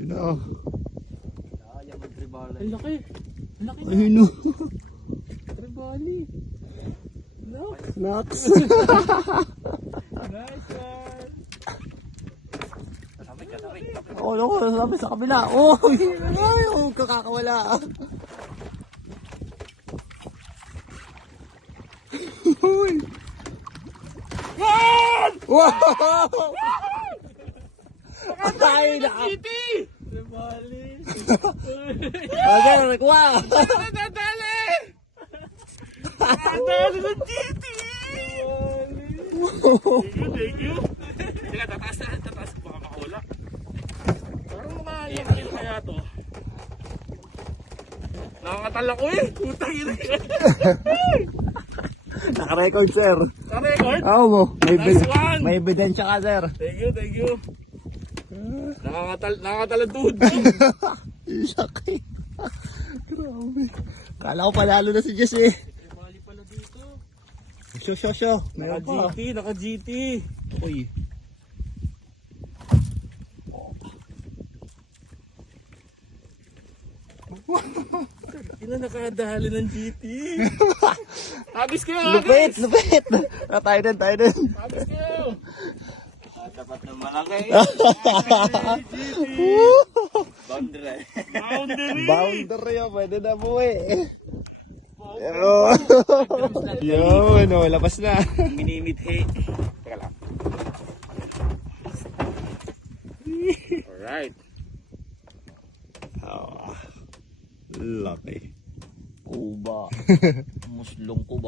Yun na oh. Ang laki. Ang laki na. Ayun oh. Tribali. No. Nuts. Nice one. Oh, no, sabi sa kabila. Oh, ay, oh, kakakawala. Uy. Wow! Ay, naka. Tribali. Okay, nakuha. Nadali! Nadali ng GT! Thank you. Teka, tataas. Baka makawala. Parang mga yung kaya to. Nakakatala ko eh. Putang ina. Naka-record, sir. Naka-record? Oo mo. Nice one. May ebidensya ka, sir. Thank you. Nakakatalantod. Laki. Grabe. Kala ko palalo na si Jess eh. Tribali pala dito. Show. Meron pa. Naka-GT. Uy. Ina nakadali ng GT. Agis kayo, Lupit. Tayo din. Agis kayo. Dapat na malaki. Boundary oh, pwede na po eh. Yo, ano, labas na. Minimit-hey. Teka lang. Alright. Oh, laki. Kuba. Muslong kuba.